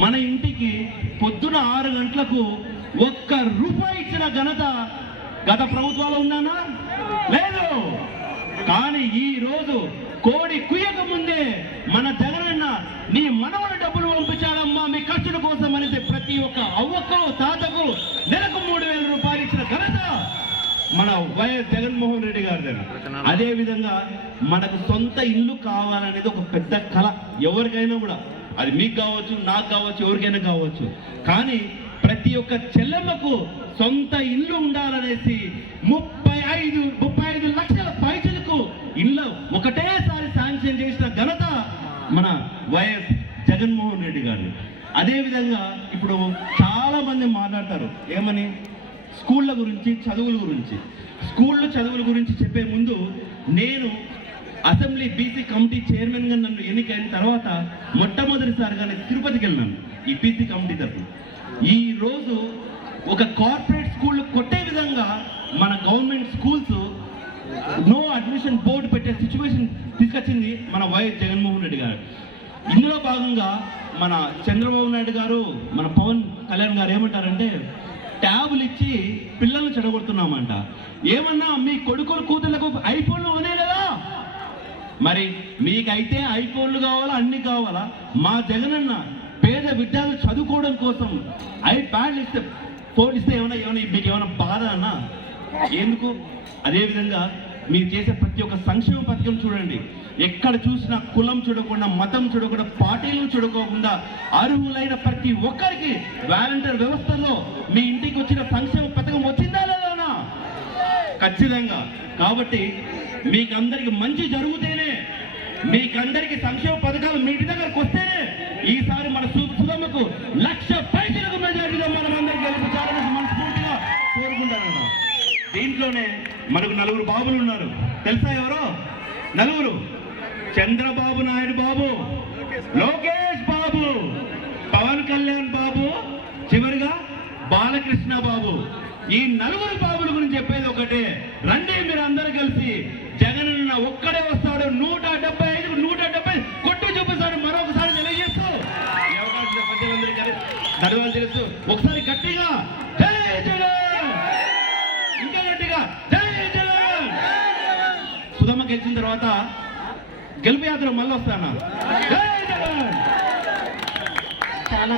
మన ఇంటికి పొద్దున ఆరు గంటలకు ఒక్క రూపాయి ఇచ్చిన ఘనత గత ప్రభుత్వాలు ఉన్నానా లేదు. కానీ ఈ రోజు కోడి కుయ్యక ముందే మన జగనన్న నీ మనవడు డబ్బులు పంపించాడమ్మా మీ ఖర్చుల కోసం అనేది ప్రతి ఒక్క అవ్వకు తాతకు నెలకు మూడు వేల రూపాయలు ఇచ్చిన ఘనత మన వైఎస్ జగన్మోహన్ రెడ్డి గారి అదే విధంగా మనకు సొంత ఇల్లు కావాలనేది ఒక పెద్ద కళ. ఎవరికైనా కూడా అది మీకు కావచ్చు నాకు కావచ్చు ఎవరికైనా కావచ్చు. కానీ ప్రతి ఒక్క చెల్లెమ్మకు సొంత ఇల్లు ఉండాలనేసి ముప్పై ఐదు ముప్పై ఐదు లక్షల పైసలకు ఇల్లు ఒకటేసారి శాంక్షన్ చేసిన ఘనత మన వైఎస్ జగన్మోహన్ రెడ్డి గారు అదేవిధంగా ఇప్పుడు చాలా మంది మాట్లాడతారు ఏమని? స్కూళ్ళ గురించి చదువుల గురించి. స్కూళ్ళు చదువుల గురించి చెప్పే ముందు నేను అసెంబ్లీ బీసీ కమిటీ చైర్మన్గా నన్ను ఎన్నికైన తర్వాత మొట్టమొదటిసారిగా నేను తిరుపతికి వెళ్ళాను ఈ బీసీ కమిటీ తరఫున ఈ రోజు ఒక కార్పొరేట్ స్కూల్ కొట్టే విధంగా మన government schools no admission board పెట్టే సిచ్యువేషన్ తీసుకొచ్చింది మన వైఎస్ జగన్మోహన్ రెడ్డి గారు. ఇందులో భాగంగా మన చంద్రబాబు నాయుడు గారు మన పవన్ కళ్యాణ్ గారు ఏమంటారంటే ట్యాబులు ఇచ్చి పిల్లల్ని చెడగొడుతున్నామంట. ఏమన్నా మీ కొడుకులు మరి మీకైతే ఐఫోన్లు కావాలా అన్ని కావాలా? మా జగనన్న పేద విద్యార్థులు చదువుకోవడం కోసం ఐప్యాడ్లు ఇస్తే ఫోన్ ఇస్తే ఏమైనా ఏమైనా మీకు ఏమైనా బాధ అన్నా? ఎందుకు? అదేవిధంగా మీరు చేసే ప్రతి ఒక్క సంక్షేమ పథకం చూడండి. ఎక్కడ చూసినా కులం చూడకుండా మతం చూడకుండా పార్టీలను చూడకోకుండా అర్హులైన ప్రతి ఒక్కరికి వాలంటీర్ వ్యవస్థలో మీ ఇంటికి వచ్చిన సంక్షేమ ఖచ్చితంగా. కాబట్టి మీకందరికి మంచి జరుగుతేనే మీకందరికి సంక్షేమ పథకాలు మీ ఇంటి దగ్గరకు వస్తేనే ఈసారి మన సుధమ్మకు లక్ష పైసలకు మెజారిటీగా మనం అందరికి గెలిపించాలని మనస్ఫూర్తిగా కోరుకుంటానన్న. దీంట్లోనే మనకు నలుగురు బాబులు ఉన్నారు. తెలుసా ఎవరో? నలుగురు. చంద్రబాబు నాయుడు బాబు లోకేష్ బాబు పవన్ కళ్యాణ్ బాబు చివరిగా బాలకృష్ణ బాబు. ఈ నలుగురు బాబులు చెప్పేది ఒకటే. రండి మీరు అందరు కలిసి జగన్ ఒక్కడే వస్తాడు. నూట డెబ్బై ఐదు నూట డెబ్బై కొట్టు చూపిస్తాడు. మరొకసారి తెలియజేస్తూ. అవకాశం ధన్యవాదాలు తెలుస్తూ ఒకసారి గట్టిగా జై జగన్! ఇంకా గట్టిగా జై జగన్! సుధమ్మ గెలిచిన తర్వాత గెలుపు యాత్ర మళ్ళీ వస్తానా జై జగన్!